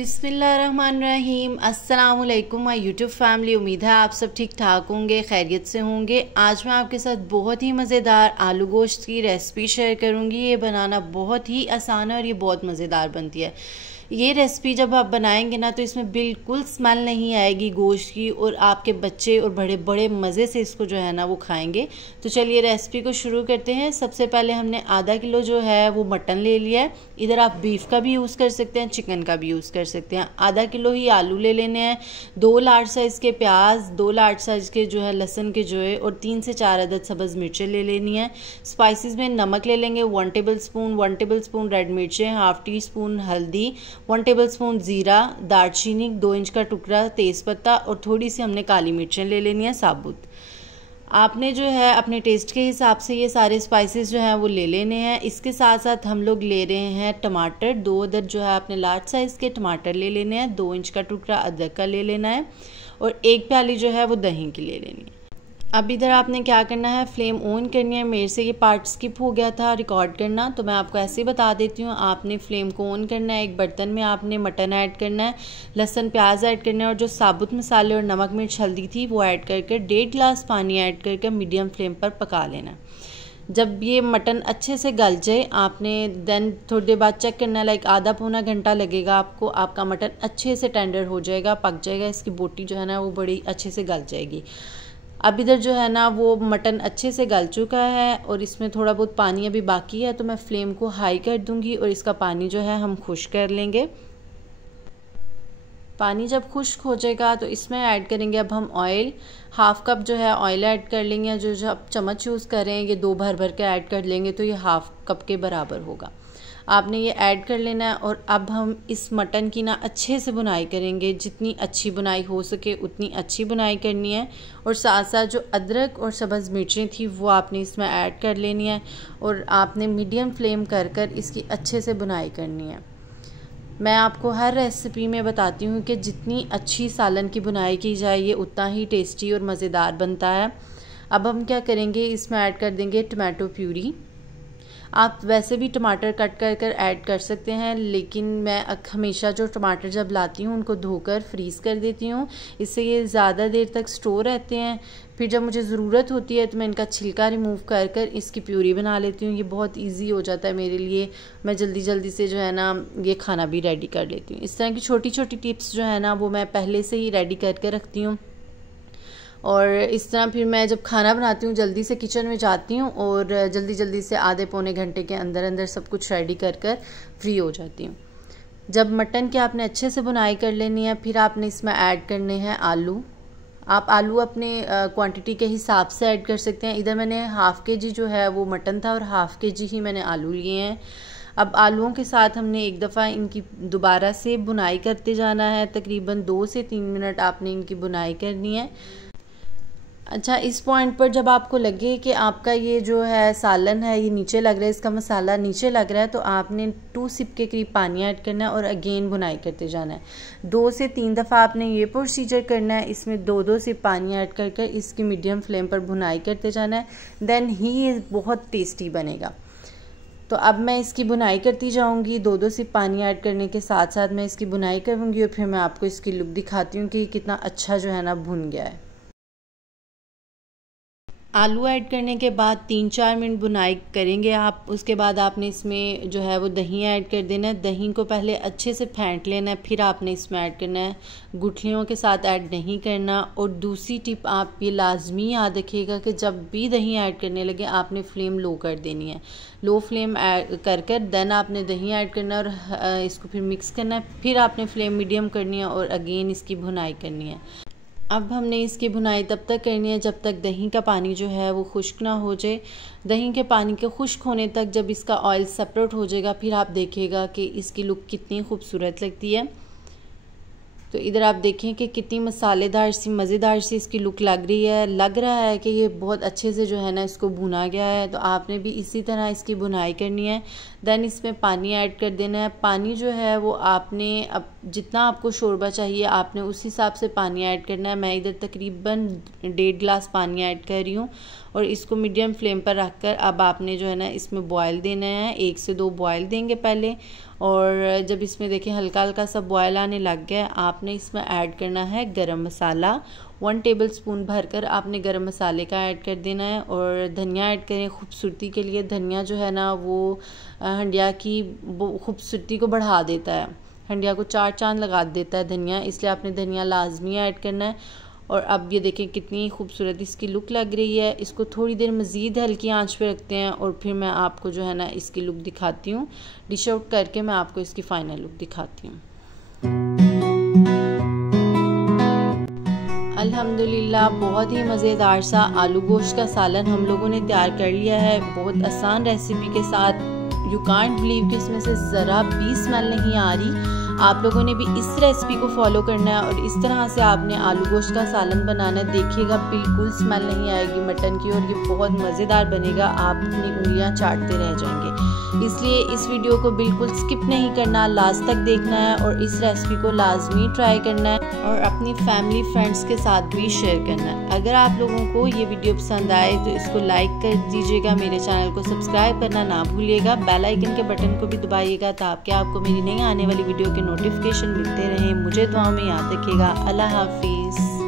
बिस्मिल्लाहिर्रहमानिर्रहीम। अस्सलामुअलैकुम my YouTube family. उम्मीद है आप सब ठीक ठाक होंगे, खैरियत से होंगे। आज मैं आपके साथ बहुत ही मज़ेदार आलू गोश्त की रेसिपी शेयर करूंगी। ये बनाना बहुत ही आसान है और ये बहुत मज़ेदार बनती है। ये रेसिपी जब आप बनाएंगे ना तो इसमें बिल्कुल स्मेल नहीं आएगी गोश्त की, और आपके बच्चे और बड़े बड़े मज़े से इसको जो है ना वो खाएंगे। तो चलिए रेसिपी को शुरू करते हैं। सबसे पहले हमने आधा किलो जो है वो मटन ले लिया है। इधर आप बीफ का भी यूज़ कर सकते हैं, चिकन का भी यूज़ कर सकते हैं। आधा किलो ही आलू ले लेने हैं, 2 लार्ज साइज़ के प्याज, 2 लार्ज साइज़ के जो है लहसुन के जो है, और 3 से 4 अदद सब्ज़ मिर्चें ले लेनी है। स्पाइसेस में नमक ले लेंगे 1 टेबल स्पून रेड मिर्चें, हाफ़ टी स्पून हल्दी, 1 टेबल स्पून ज़ीरा, दालचीनी 2 इंच का टुकड़ा तेज़पत्ता, और थोड़ी सी हमने काली मिर्चें ले लेनी है साबुत। आपने जो है अपने टेस्ट के हिसाब से ये सारे स्पाइसेस जो हैं वो ले लेने हैं। इसके साथ साथ हम लोग ले रहे हैं टमाटर, 2 अदद जो है आपने लार्ज साइज़ के टमाटर ले लेने हैं, 2 इंच का टुकड़ा अदरक का ले लेना है, और 1 प्याली जो है वो दही की ले लेनी है। अब इधर आपने क्या करना है, फ्लेम ऑन करनी है। मेरे से ये पार्ट स्किप हो गया था रिकॉर्ड करना, तो मैं आपको ऐसे ही बता देती हूँ। आपने फ्लेम को ऑन करना है। एक बर्तन में आपने मटन ऐड करना है, लहसुन प्याज ऐड करना है, और जो साबुत मसाले और नमक मिर्च हल्दी थी वो ऐड करके 1.5 गिलास पानी ऐड करके मीडियम फ्लेम पर पका लेना। जब ये मटन अच्छे से गल जाए आपने देन थोड़ी देर बाद चेक करना है, लाइक आधा पौना घंटा लगेगा आपको। आपका मटन अच्छे से टेंडर हो जाएगा, पक जाएगा, इसकी बोटी जो है ना वो बड़ी अच्छे से गल जाएगी। अब इधर जो है ना वो मटन अच्छे से गल चुका है और इसमें थोड़ा बहुत पानी अभी बाकी है, तो मैं फ्लेम को हाई कर दूंगी और इसका पानी जो है हम खुश्क कर लेंगे। पानी जब खुश्क हो जाएगा तो इसमें ऐड करेंगे अब हम ऑयल। 1/2 कप जो है ऑयल ऐड कर लेंगे। जो आप चम्मच यूज़ करेंगे 2 भर भर के ऐड कर लेंगे तो ये 1/2 कप के बराबर होगा। आपने ये ऐड कर लेना है, और अब हम इस मटन की ना अच्छे से बुनाई करेंगे। जितनी अच्छी बुनाई हो सके उतनी अच्छी बुनाई करनी है, और साथ साथ जो अदरक और सब्ज़ मिर्चें थी वो आपने इसमें ऐड कर लेनी है, और आपने मीडियम फ्लेम कर इसकी अच्छे से बुनाई करनी है। मैं आपको हर रेसिपी में बताती हूँ कि जितनी अच्छी सालन की बुनाई की जाए ये उतना ही टेस्टी और मज़ेदार बनता है। अब हम क्या करेंगे, इसमें ऐड कर देंगे टमाटो प्यूरी। आप वैसे भी टमाटर कट कर ऐड कर सकते हैं, लेकिन मैं हमेशा जो टमाटर जब लाती हूँ उनको धोकर फ्रीज़ कर देती हूँ। इससे ये ज़्यादा देर तक स्टोर रहते हैं। फिर जब मुझे ज़रूरत होती है तो मैं इनका छिलका रिमूव कर इसकी प्यूरी बना लेती हूँ। ये बहुत इजी हो जाता है मेरे लिए। मैं जल्दी से जो है ना ये खाना भी रेडी कर लेती हूँ। इस तरह की छोटी छोटी टिप्स जो है ना वो मैं पहले से ही रेडी करके रखती हूँ, और इस तरह फिर मैं जब खाना बनाती हूँ जल्दी से किचन में जाती हूँ और जल्दी से आधे पौने घंटे के अंदर सब कुछ रेडी कर फ्री हो जाती हूँ। जब मटन की आपने अच्छे से बुनाई कर लेनी है, फिर आपने इसमें ऐड करने हैं आलू। आप आलू अपने क्वांटिटी के हिसाब से ऐड कर सकते हैं। इधर मैंने 1/2 kg जो है वो मटन था और 1/2 kg ही मैंने आलू लिए हैं। अब आलूओं के साथ हमने एक दफ़ा इनकी दोबारा से बुनाई करते जाना है। तकरीबन 2 से 3 मिनट आपने इनकी बुनाई करनी है। अच्छा, इस पॉइंट पर जब आपको लगे कि आपका ये जो है सालन है ये नीचे लग रहा है, इसका मसाला नीचे लग रहा है, तो आपने 2 सिप के करीब पानी ऐड करना है और अगेन बुनाई करते जाना है। 2 से 3 दफ़ा आपने ये प्रोसीजर करना है। इसमें 2 सिप पानी ऐड कर इसकी मीडियम फ्लेम पर बुनाई करते जाना है। देन ही ये बहुत टेस्टी बनेगा। तो अब मैं इसकी बुनाई करती जाऊंगी। 2 सिप पानी ऐड करने के साथ साथ मैं इसकी बुनाई करूंगी, और फिर मैं आपको इसकी लुक दिखाती हूँ कि कितना अच्छा जो है ना भुन गया है। आलू ऐड करने के बाद 3-4 मिनट बुनाई करेंगे आप। उसके बाद आपने इसमें जो है वो दही ऐड कर देना है। दही को पहले अच्छे से फेंट लेना है, फिर आपने इसमें ऐड करना है। गुठलियों के साथ ऐड नहीं करना। और दूसरी टिप आप ये लाजमी याद रखिएगा कि जब भी दही ऐड करने लगे आपने फ्लेम लो कर देनी है। लो फ्लेम कर देन आपने दही ऐड करना है और इसको फिर मिक्स करना है। फिर आपने फ्लेम मीडियम करनी है और अगेन इसकी भुनाई करनी है। अब हमने इसकी भुनाई तब तक करनी है जब तक दही का पानी जो है वो खुश्क ना हो जाए। दही के पानी के खुश्क होने तक जब इसका ऑयल सेपरेट हो जाएगा, फिर आप देखिएगा कि इसकी लुक कितनी खूबसूरत लगती है। तो इधर आप देखें कि कितनी मसालेदार सी मज़ेदार सी इसकी लुक लग रही है। लग रहा है कि ये बहुत अच्छे से जो है ना इसको भुना गया है। तो आपने भी इसी तरह इसकी भुनाई करनी है। देन इसमें पानी ऐड कर देना है। पानी जो है वो आपने अब जितना आपको शोरबा चाहिए आपने उस हिसाब से पानी ऐड करना है। मैं इधर तकरीबन 1.5 गिलास पानी ऐड कर रही हूँ, और इसको मीडियम फ्लेम पर रखकर अब आपने जो है ना इसमें बॉयल देना है। 1 से 2 बॉयल देंगे पहले, और जब इसमें देखिए हल्का हल्का सा बॉयल आने लग गया, आपने इसमें ऐड करना है गरम मसाला। 1 टेबलस्पून भरकर आपने गरम मसाले का ऐड कर देना है। और धनिया ऐड करें खूबसूरती के लिए। धनिया जो है ना वो हंडिया की खूबसूरती को बढ़ा देता है, हंडिया को 4 चांद लगा देता है धनिया, इसलिए आपने धनिया लाजमी ऐड करना है। और अब ये देखें कितनी खूबसूरत इसकी लुक लग रही है। इसको थोड़ी देर मज़ीद हल्की आंच पे रखते हैं और फिर मैं आपको जो है ना इसकी लुक दिखाती हूँ। डिश आउट करके मैं आपको इसकी फ़ाइनल लुक दिखाती हूँ। अल्हम्दुलिल्लाह बहुत ही मज़ेदार सा आलू गोश्त का सालन हम लोगों ने तैयार कर लिया है, बहुत आसान रेसिपी के साथ। यू कांट बिलीव कि इसमें से ज़रा भी स्मेल नहीं आ रही। आप लोगों ने भी इस रेसिपी को फॉलो करना है और इस तरह से आपने आलू गोश्त का सालन बनाना है। देखिएगा बिल्कुल स्मेल नहीं आएगी मटन की और ये बहुत मज़ेदार बनेगा, आप अपनी उंगलियां चाटते रह जाएंगे। इसलिए इस वीडियो को बिल्कुल स्किप नहीं करना, लास्ट तक देखना है और इस रेसिपी को लाजमी ट्राई करना है और अपनी फैमिली फ्रेंड्स के साथ भी शेयर करना है। अगर आप लोगों को ये वीडियो पसंद आए तो इसको लाइक कर दीजिएगा, मेरे चैनल को सब्सक्राइब करना ना भूलिएगा, बेल आइकन के बटन को भी दबाइएगा ताकि आपको मेरी नई आने वाली वीडियो के नोटिफिकेशन मिलते रहें। मुझे दुआओं में याद रखिएगा। अल्लाह हाफिज़।